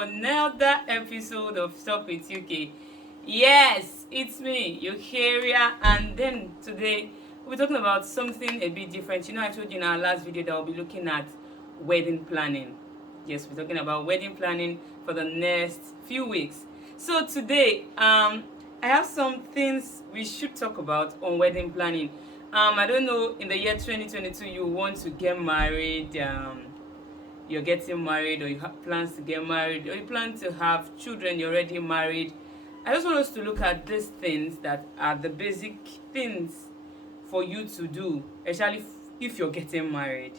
another episode of Talk with UK. Yes, it's me, Eukaria, and then today we're talking about something a bit different. I told you in our last video that I'll be looking at wedding planning. Yes, we're talking about wedding planning for the next few weeks. So today, I have some things we should talk about on wedding planning. I don't know, in the year 2022, you want to get married. You're getting married, or you have plans to get married, or you plan to have children, you're already married. I just want us to look at these things that are the basic things for you to do, especially if you're getting married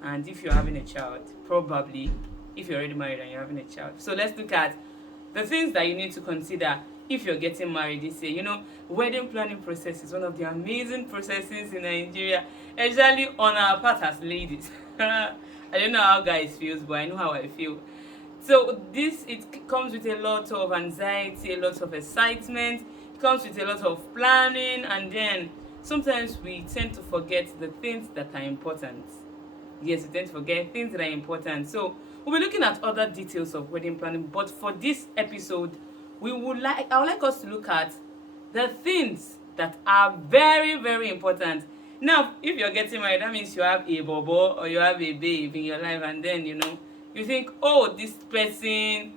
and if you're having a child, probably if you're already married and you're having a child. So let's look at the things that you need to consider if you're getting married this year. Wedding planning process is one of the amazing processes in Nigeria, especially on our part as ladies. I don't know how guys feels, but I know how I feel. So it comes with a lot of anxiety, a lot of excitement. It comes with a lot of planning, and then sometimes we tend to forget the things that are important. Yes, we tend to forget things that are important. So we'll be looking at other details of wedding planning, but for this episode, I would like us to look at the things that are very, very important. Now, if you're getting married, that means you have a bobo or you have a babe in your life, and then you think, oh, this person,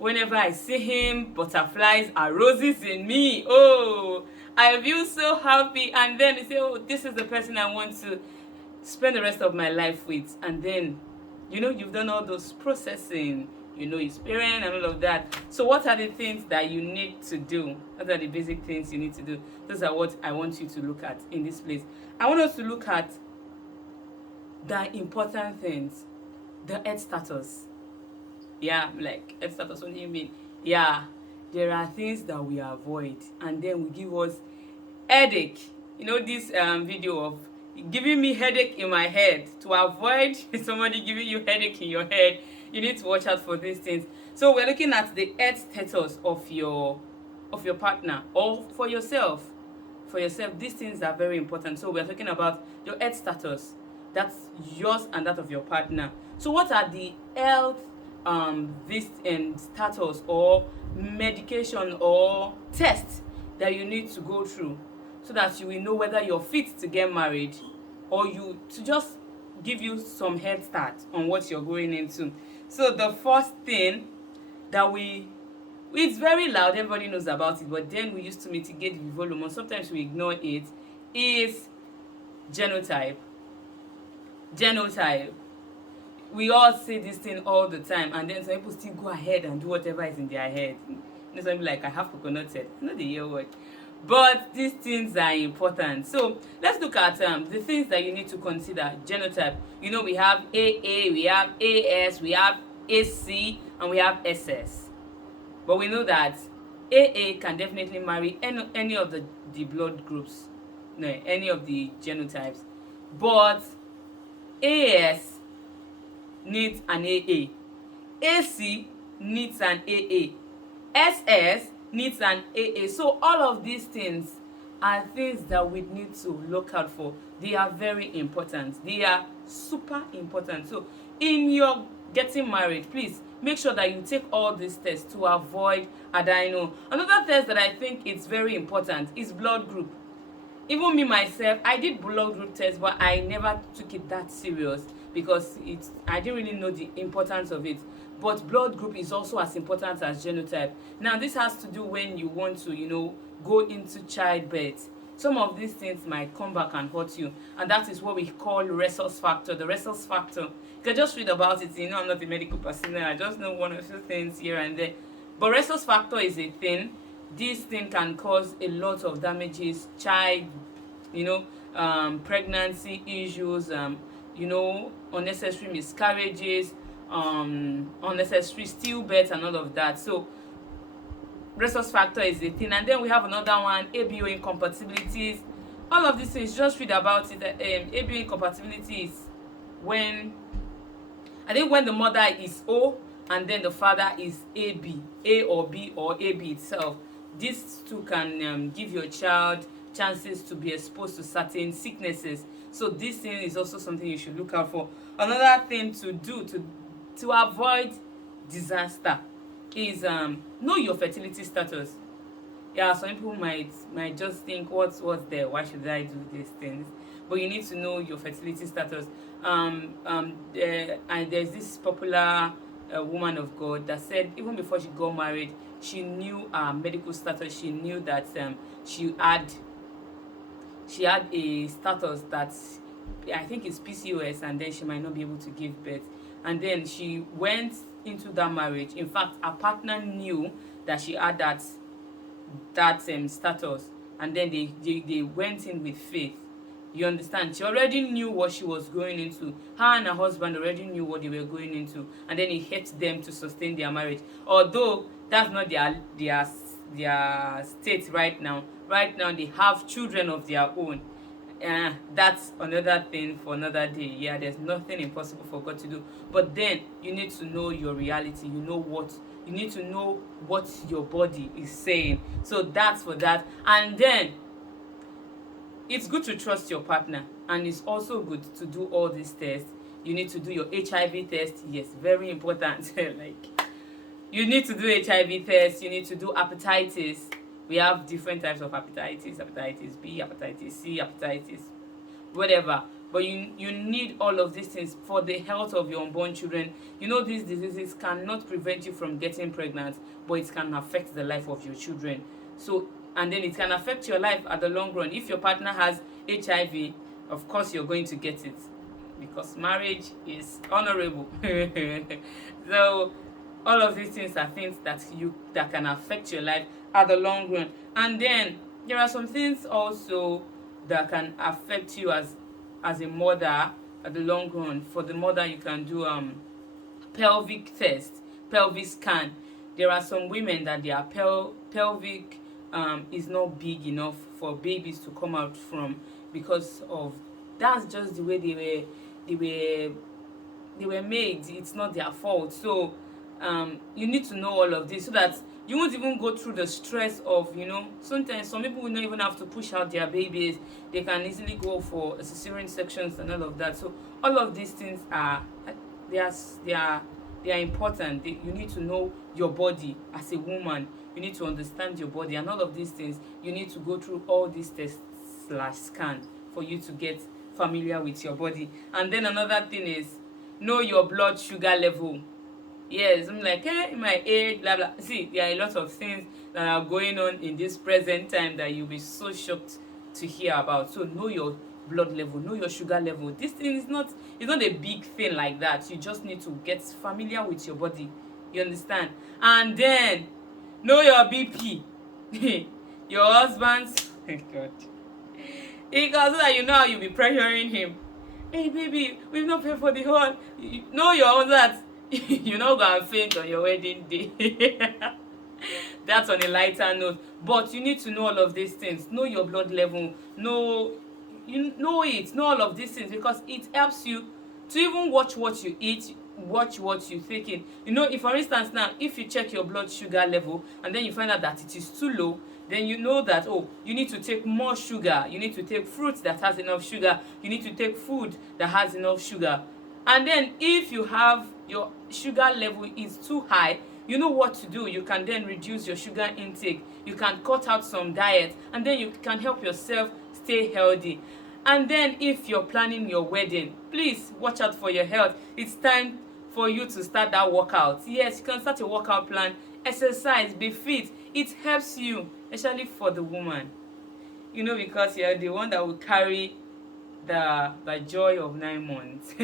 whenever I see him, butterflies are roses in me. Oh, I feel so happy. And then you say, oh, this is the person I want to spend the rest of my life with. And then you've done all those processing, his parent and all of that. So what are the things that you need to do? What are the basic things you need to do? Those are what I want you to look at in this place. I want us to look at the important things. The health status. Yeah, like health status, what do you mean? Yeah, there are things that we avoid and then we give us headache. This video of giving me headache in my head. To avoid somebody giving you headache in your head, you need to watch out for these things. So we're looking at the health status of your partner, or for yourself. For yourself, these things are very important. So we're talking about your health status. That's yours and that of your partner. So what are the health status or medication or tests that you need to go through, so that you will know whether you're fit to get married, or to just give you some head start on what you're going into. So the first thing that it's very loud, everybody knows about it, but then we used to mitigate the volume, and sometimes we ignore it, is genotype. We all say this thing all the time, and then some people still go ahead and do whatever is in their head. Some people like, I have coconut head. Not the year word. But these things are important. So let's look at the things that you need to consider. Genotype. We have AA, we have AS, we have AC, and we have SS. But we know that AA can definitely marry any of the blood groups. No, any of the genotypes. But AS needs an AA. AC needs an AA. SS needs an AA. So all of these things are things that we need to look out for. They are very important. They are super important. So in your getting married, please make sure that you take all these tests to avoid adeno. Another test that I think is very important is blood group. Even me myself, I did blood group test, but I never took it that serious because I didn't really know the importance of it. But blood group is also as important as genotype. Now, this has to do when you want to, go into childbirth. Some of these things might come back and hurt you, and that is what we call rhesus factor. The rhesus factor, you can just read about it. I'm not a medical personnel. I just know one or two things here and there. But rhesus factor is a thing. This thing can cause a lot of damages, pregnancy issues, unnecessary miscarriages, unnecessary stillbirth and all of that. So rhesus factor is a thing. And then we have another one, ABO incompatibilities. All of these things, just read about it. ABO incompatibility is when the mother is O and then the father is AB, A or B or AB itself. These two can give your child chances to be exposed to certain sicknesses. So this thing is also something you should look out for. Another thing to do to avoid disaster is know your fertility status. Yeah, some people might just think what's there, why should I do these things, but you need to know your fertility status. And there's this popular woman of God that said even before she got married, she knew her medical status. She knew that she had a status that I think is PCOS, and then she might not be able to give birth. And then she went into that marriage. In fact, her partner knew that she had that status, and then they went in with faith. You understand? She already knew what she was going into. Her and her husband already knew what they were going into, and then it helped them to sustain their marriage. Although that's not their state right now. Right now they have children of their own. That's another thing for another day. Yeah, there's nothing impossible for God to do. But then you need to know your reality. You need to know what your body is saying. So that's for that. And then it's good to trust your partner, and it's also good to do all these tests. You need to do your HIV test. Yes, very important. Like, you need to do HIV test. You need to do hepatitis. We have different types of hepatitis: hepatitis B, hepatitis C, hepatitis whatever. But you need all of these things for the health of your unborn children. You know, these diseases cannot prevent you from getting pregnant, but it can affect the life of your children. So, and then it can affect your life at the long run. If your partner has HIV, of course you're going to get it, because marriage is honorable. So all of these things are things that can affect your life at the long run. And then there are some things also that can affect you as a mother at the long run. For the mother, you can do pelvic test, pelvic scan. There are some women that their pelvic is not big enough for babies to come out from, because of that's just the way they were made. It's not their fault. So you need to know all of this so that you won't even go through the stress of, sometimes some people will not even have to push out their babies. They can easily go for cesarean sections and all of that. So all of these things they are important. You need to know your body as a woman. You need to understand your body, and all of these things you need to go through all these tests / scan for you to get familiar with your body. And then another thing is know your blood sugar level. Yes, I'm like, in my age, blah blah. See, there are a lot of things that are going on in this present time that you'll be so shocked to hear about. So know your blood level, know your sugar level. This thing is not a big thing like that. You just need to get familiar with your body. You understand? And then know your BP. Your husband's God. Because so that you know how you'll be pressuring him. Hey baby, we've not paid for the hall. Know your own that. You're not gonna faint on your wedding day. That's on a lighter note. But you need to know all of these things. Know your blood level. Know all of these things, because it helps you to even watch what you eat, watch what you're thinking. If for instance now, if you check your blood sugar level and then you find out that it is too low, then you know that you need to take more sugar. You need to take fruits that has enough sugar. You need to take food that has enough sugar. And then if you have your sugar level is too high, you know what to do. You can then reduce your sugar intake. You can cut out some diet, and then you can help yourself stay healthy. And then if you're planning your wedding, please watch out for your health. It's time for you to start that workout. Yes, you can start a workout plan. Exercise, be fit. It helps you, especially for the woman. Because you're the one that will carry the joy of 9 months.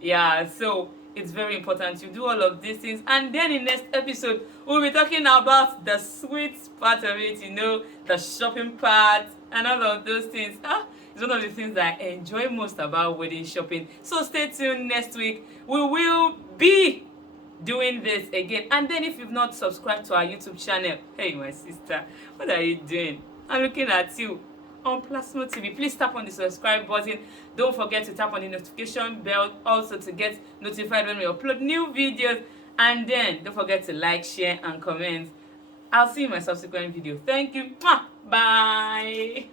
Yeah, so it's very important you do all of these things. And then in next episode, we'll be talking about the sweet part of it, the shopping part and all of those things. It's one of the things that I enjoy most about wedding shopping. So stay tuned next week. We will be doing this again. And then if you've not subscribed to our YouTube channel, hey my sister, what are you doing? I'm looking at you on Plasma TV. Please tap on the subscribe button. Don't forget to tap on the notification bell also to get notified when we upload new videos. And then don't forget to like, share and comment. I'll see you in my subsequent video. Thank you. Bye.